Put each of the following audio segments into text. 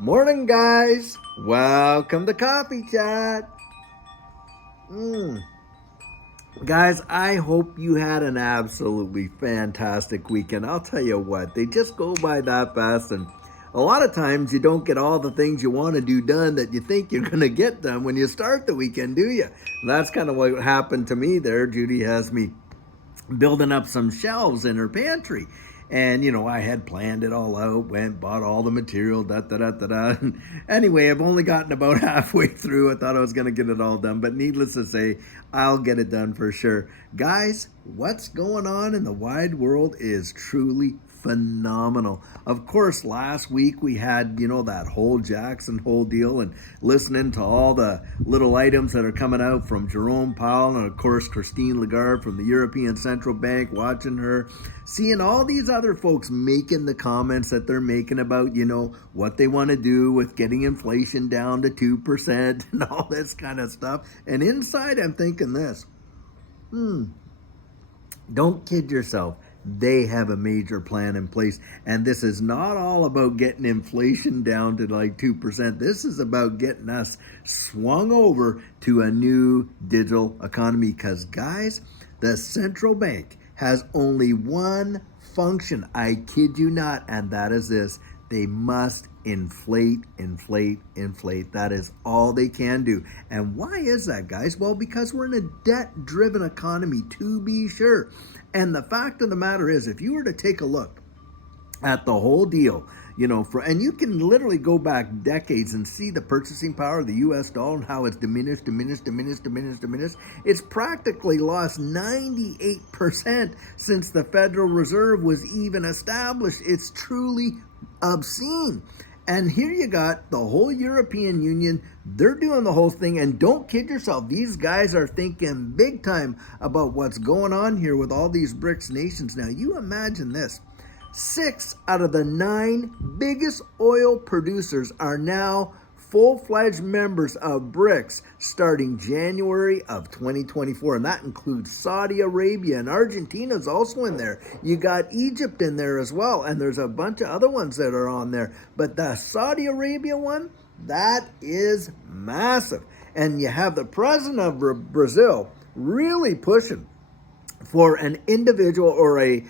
Morning, guys. Welcome to Coffee Chat. Guys, I hope you had an absolutely fantastic weekend. I'll tell you what, they just go by that fast, and a lot of times you don't get all the things you want to do done that you think you're going to get done when you start the weekend, do you? That's kind of what happened to me there. Judy has me building up some shelves in her pantry. And, I had planned it all out, went, bought all the material, da da da da da. Anyway, I've only gotten about halfway through. I thought I was going to get it all done, but needless to say, I'll get it done for sure. Guys, what's going on in the wide world is truly phenomenal. Of course, last week we had, that whole Jackson Hole deal and listening to all the little items that are coming out from Jerome Powell and, of course, Christine Lagarde from the European Central Bank, watching her, seeing all these other folks making the comments that they're making about, what they want to do with getting inflation down to 2% and all this kind of stuff. And inside, I'm thinking this, don't kid yourself. They have a major plan in place. And this is not all about getting inflation down to like 2%. This is about getting us swung over to a new digital economy. Because, guys, the central bank has only one function. I kid you not. And that is this. They must inflate. That is all they can do. And why is that, guys? Well, because we're in a debt-driven economy, to be sure. And the fact of the matter is, if you were to take a look at the whole deal, and you can literally go back decades and see the purchasing power of the U.S. dollar and how it's diminished. It's practically lost 98% since the Federal Reserve was even established. It's truly obscene. And here you got the whole European Union. They're doing the whole thing. And don't kid yourself. These guys are thinking big time about what's going on here with all these BRICS nations. Now, you imagine this. 6 out of the 9 biggest oil producers are now full-fledged members of BRICS starting January of 2024. And that includes Saudi Arabia, and Argentina's also in there. You got Egypt in there as well. And there's a bunch of other ones that are on there. But the Saudi Arabia one, that is massive. And you have the president of Brazil really pushing for an individual or a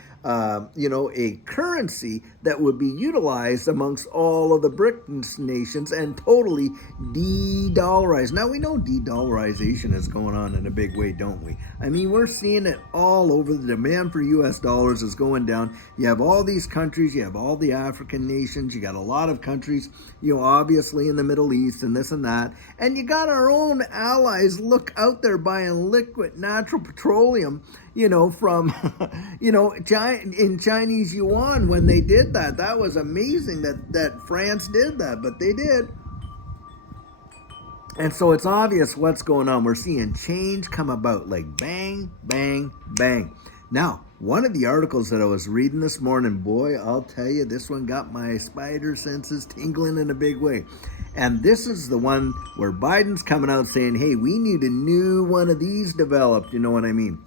currency that would be utilized amongst all of the BRICS nations and totally de-dollarized. Now, we know de-dollarization is going on in a big way, don't we? I mean, we're seeing it all over. The demand for U.S. dollars is going down. You have all these countries. You have all the African nations. You got a lot of countries, obviously in the Middle East and this and that. And you got our own allies look out there buying liquid natural petroleum, from, in Chinese yuan when they did that. That was amazing that France did that, but they did. And so it's obvious what's going on. We're seeing change come about like bang, bang, bang. Now, one of the articles that I was reading this morning, boy, I'll tell you, this one got my spider senses tingling in a big way. And this is the one where Biden's coming out saying, hey, we need a new one of these developed, you know what I mean?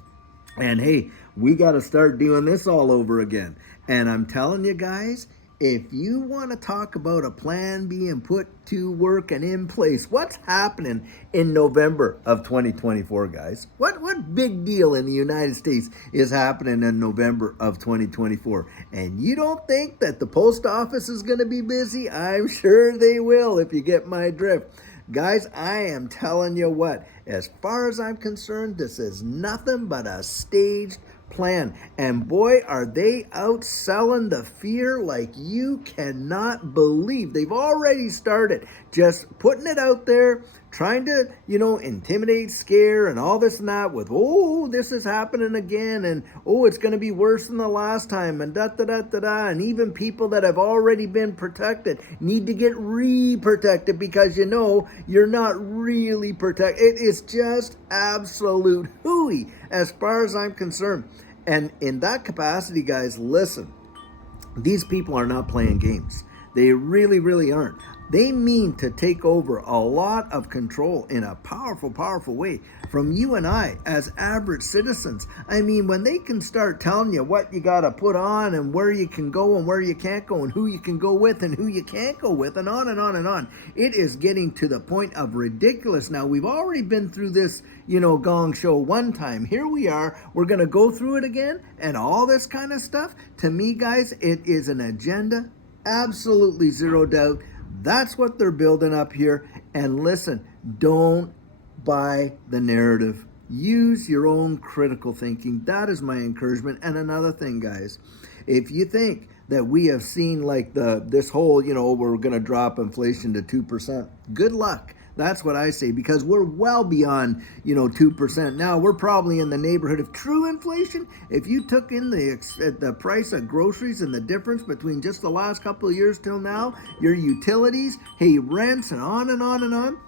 And hey, we got to start doing this all over again. And I'm telling you guys, if you want to talk about a plan being put to work and in place, what's happening in November of 2024, guys? What big deal in the United States is happening in November of 2024? And you don't think that the post office is going to be busy? I'm sure they will, if you get my drift. Guys, I am telling you what, as far as I'm concerned, this is nothing but a staged plan. And boy, are they outselling the fear like you cannot believe. They've already started just putting it out there, trying to, intimidate, scare, and all this and that with, oh, this is happening again, and oh, it's going to be worse than the last time, and da-da-da-da-da, and even people that have already been protected need to get re-protected because, you're not really protected. It is just absolute hooey as far as I'm concerned. And in that capacity, guys, listen, these people are not playing games. They really, really aren't. They mean to take over a lot of control in a powerful, powerful way from you and I as average citizens. I mean, when they can start telling you what you got to put on and where you can go and where you can't go and who you can go with and who you can't go with and on and on and on, it is getting to the point of ridiculous. Now, we've already been through this, gong show one time. Here we are. We're going to go through it again and all this kind of stuff. To me, guys, it is an agenda. Absolutely zero doubt. That's what they're building up here. And listen, don't buy the narrative. Use your own critical thinking. That is my encouragement. And another thing, guys, if you think that we have seen like this whole, we're going to drop inflation to 2%, good luck. That's what I say, because we're well beyond, 2%. Now, we're probably in the neighborhood of true inflation. If you took in the price of groceries and the difference between just the last couple of years till now, your utilities, hey, rents, and on and on and on,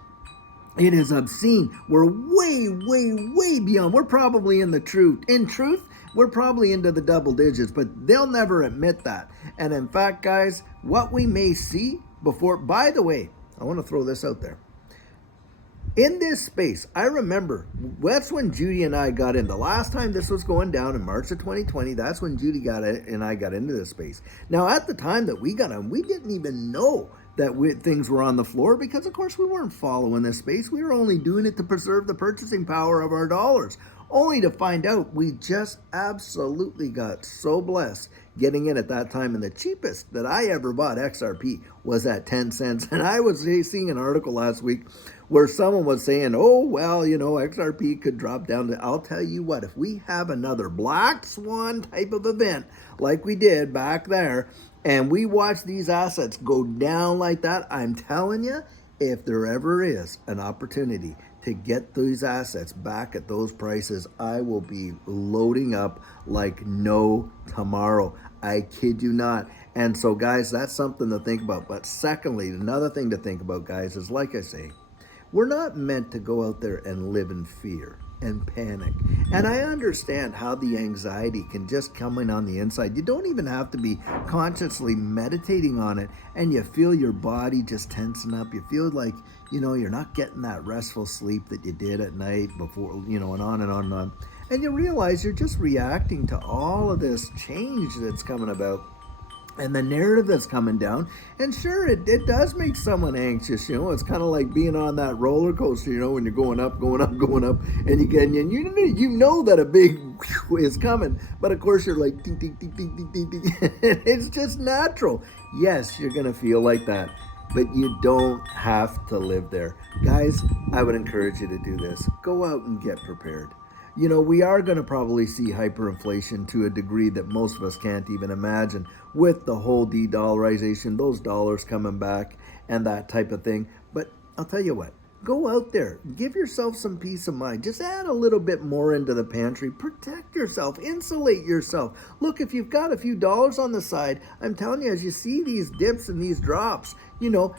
it is obscene. We're way, way, way beyond. We're probably in truth, we're probably into the double digits, but they'll never admit that. And in fact, guys, what we may see by the way, I want to throw this out there. In this space, I remember that's when Judy and I got in. The last time this was going down in March of 2020, that's when Judy and I got into this space. Now, at the time that we got in, we didn't even know that things were on the floor because, of course, we weren't following this space. We were only doing it to preserve the purchasing power of our dollars, only to find out we just absolutely got so blessed getting in at that time. And the cheapest that I ever bought XRP was at 10 cents. And I was seeing an article last week where someone was saying, oh, well, XRP could drop down to, I'll tell you what, if we have another black swan type of event like we did back there, and we watch these assets go down like that, I'm telling you, if there ever is an opportunity to get these assets back at those prices, I will be loading up like no tomorrow. I kid you not. And so, guys, that's something to think about. But secondly, another thing to think about, guys, is like I say, we're not meant to go out there and live in fear and panic. And I understand how the anxiety can just come in on the inside. You don't even have to be consciously meditating on it, and you feel your body just tensing up. You feel like, you're not getting that restful sleep that you did at night before, and on and on and on. And you realize you're just reacting to all of this change that's coming about and the narrative that's coming down. And sure, it does make someone anxious. It's kind of like being on that roller coaster, when you're going up, and you know that a big is coming, but of course you're like ding, ding, ding, ding, ding, ding, ding. It's just natural. Yes, you're gonna feel like that, but you don't have to live there. Guys, I would encourage you to do this. Go out and get prepared. We are going to probably see hyperinflation to a degree that most of us can't even imagine, with the whole de-dollarization, those dollars coming back and that type of thing. But I'll tell you what, go out there, give yourself some peace of mind. Just add a little bit more into the pantry. Protect yourself, insulate yourself. Look, if you've got a few dollars on the side, I'm telling you, as you see these dips and these drops,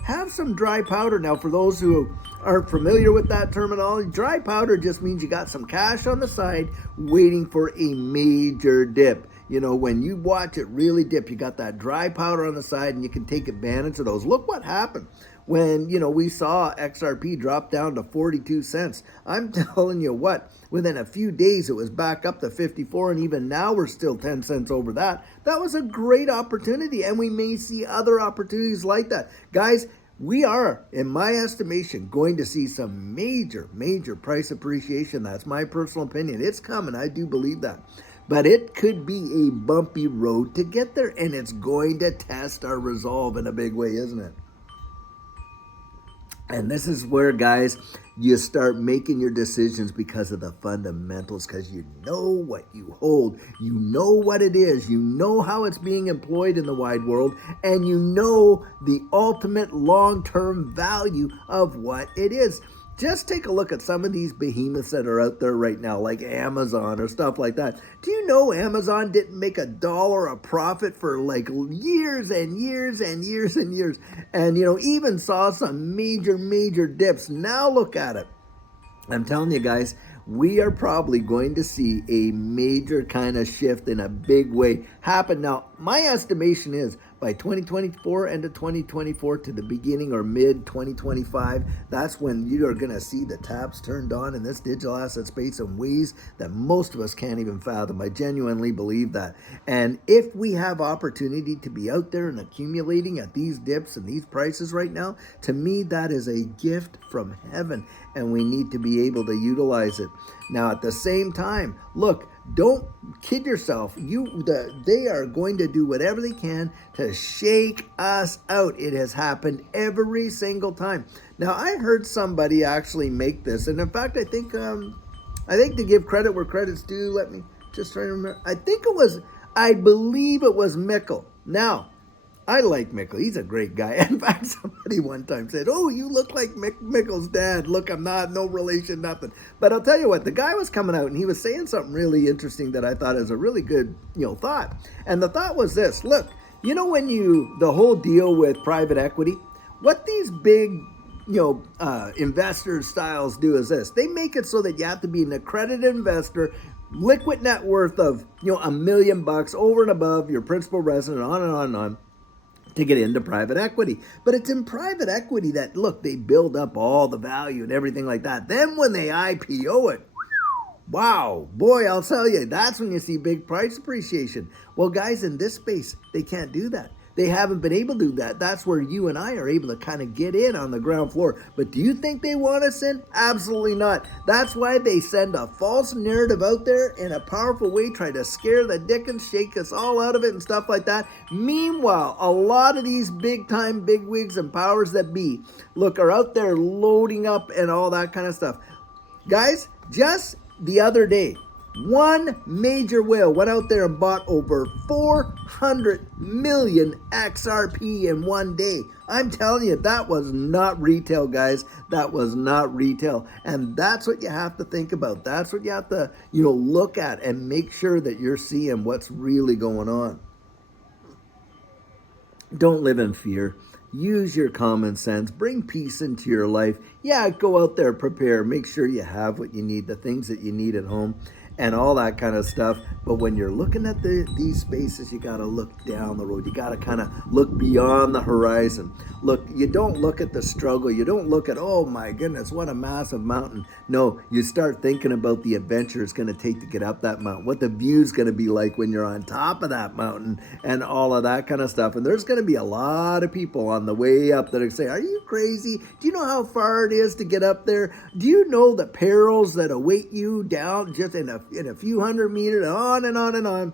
have some dry powder. Now, for those who aren't familiar with that terminology, dry powder just means you got some cash on the side waiting for a major dip. When you watch it really dip, you got that dry powder on the side and you can take advantage of those. Look what happened when, we saw XRP drop down to 42 cents. I'm telling you what, within a few days, it was back up to 54, and even now we're still 10 cents over that. That was a great opportunity, and we may see other opportunities like that. Guys, we are, in my estimation, going to see some major, major price appreciation. That's my personal opinion. It's coming. I do believe that. But it could be a bumpy road to get there, and it's going to test our resolve in a big way, isn't it? And this is where, guys, you start making your decisions because of the fundamentals, because you know what you hold. You know what it is. You know how it's being employed in the wide world, and you know the ultimate long-term value of what it is. Just take a look at some of these behemoths that are out there right now, like Amazon or stuff like that. Do you know Amazon didn't make $1 a profit for like years and years and years and years? And, even saw some major, major dips. Now look at it. I'm telling you guys, we are probably going to see a major kind of shift in a big way happen. Now, my estimation is by 2024, end of 2024 to the beginning or mid 2025, that's when you are going to see the taps turned on in this digital asset space in ways that most of us can't even fathom. I genuinely believe that. And if we have opportunity to be out there and accumulating at these dips and these prices right now, to me, that is a gift from heaven, and we need to be able to utilize it. Now, at the same time, look, don't kid yourself. They are going to do whatever they can to shake us out. It has happened every single time. Now, I heard somebody actually make this, and in fact, I think to give credit where credit's due. Let me just try to remember. I believe it was Mickle. Now, I like Mickle. He's a great guy. In fact, somebody one time said, "Oh, you look like Mickle's dad." Look, I'm not, no relation, nothing. But I'll tell you what, the guy was coming out and he was saying something really interesting that I thought is a really good, thought. And the thought was this: look, when the whole deal with private equity, what these big investor styles do is this: they make it so that you have to be an accredited investor, liquid net worth of $1 million over and above your principal resident, on and on and on, to get into private equity. But it's in private equity that, look, they build up all the value and everything like that. Then when they IPO it, wow, boy, I'll tell you, that's when you see big price appreciation. Well, guys, in this space, they can't do that. They haven't been able to do that. That's where you and I are able to kind of get in on the ground floor. But do you think they want us in? Absolutely not. That's why they send a false narrative out there in a powerful way, try to scare the dickens, shake us all out of it and stuff like that. Meanwhile, a lot of these big-time bigwigs and powers that be, look, are out there loading up and all that kind of stuff. Guys, just the other day, one major whale went out there and bought over 400 million XRP in one day. I'm telling you, that was not retail, guys. That was not retail. And that's what you have to think about. That's what you have to, look at and make sure that you're seeing what's really going on. Don't live in fear. Use your common sense. Bring peace into your life. Yeah, go out there, prepare. Make sure you have what you need, the things that you need at home, and all that kind of stuff. But when you're looking at these spaces, you got to look down the road. You got to kind of look beyond the horizon. Look, you don't look at the struggle. You don't look at, oh my goodness, what a massive mountain. No, you start thinking about the adventure it's going to take to get up that mountain, what the view's going to be like when you're on top of that mountain, and all of that kind of stuff. And there's going to be a lot of people on the way up that are say, are you crazy? Do you know how far it is to get up there? Do you know the perils that await you down just in a few hundred meters, on and on and on?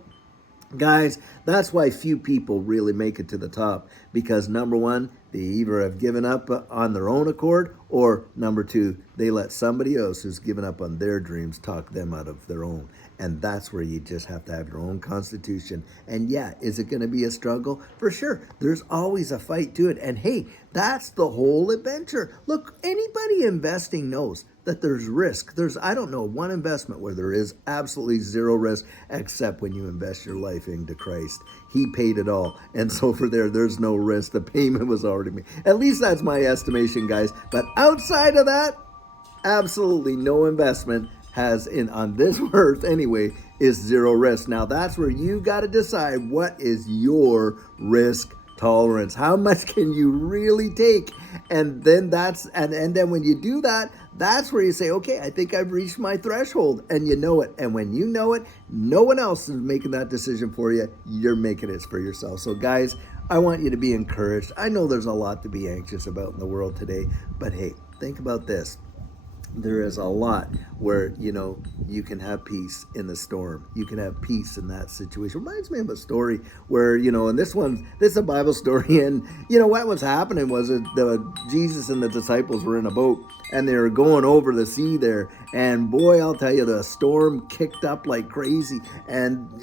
Guys, that's why few people really make it to the top, because number one, they either have given up on their own accord, or number two, they let somebody else who's given up on their dreams talk them out of their own. And that's where you just have to have your own constitution. And yeah, is it going to be a struggle? For sure. There's always a fight to it. And hey, that's the whole adventure. Look, anybody investing knows that there's risk. I don't know one investment where there is absolutely zero risk, except when you invest your life into Christ. He paid it all. And so for there's no risk. The payment was already made. At least that's my estimation, guys. But outside of that, absolutely no investment on this earth anyway, is zero risk. Now that's where you got to decide what is your risk tolerance. How much can you really take? And then and then when you do that, that's where you say, okay, I think I've reached my threshold, and you know it. And when you know it, no one else is making that decision for you. You're making it for yourself. So guys, I want you to be encouraged. I know there's a lot to be anxious about in the world today, but hey, think about this. There is a lot where, you can have peace in the storm. You can have peace in that situation. Reminds me of a story where, and this is a Bible story. And, what was happening was Jesus and the disciples were in a boat, and they were going over the sea there. And boy, I'll tell you, the storm kicked up like crazy. And,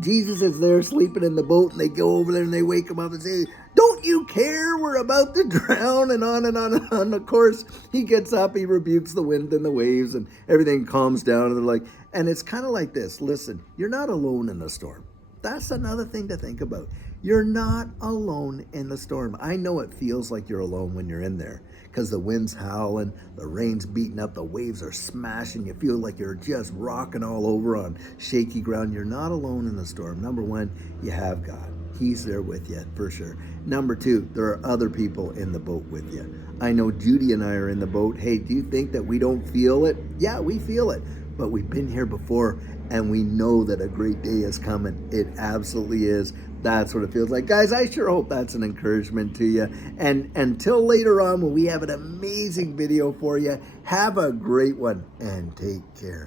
Jesus is there sleeping in the boat, and they go over there and they wake him up and say, don't you care? We're about to drown, and on and on and on. Of course, he gets up, he rebukes the wind and the waves, and everything calms down. And they're like, and it's kind of like this. Listen, you're not alone in the storm. That's another thing to think about. You're not alone in the storm. I know it feels like you're alone when you're in there, because the wind's howling, the rain's beating up, the waves are smashing. You feel like you're just rocking all over on shaky ground. You're not alone in the storm. Number one, you have God. He's there with you for sure. Number two, there are other people in the boat with you. I know Judy and I are in the boat. Hey, do you think that we don't feel it? Yeah, we feel it. But we've been here before and we know that a great day is coming. It absolutely is. That's what it feels like. Guys, I sure hope that's an encouragement to you. And until later on when we have an amazing video for you, have a great one and take care.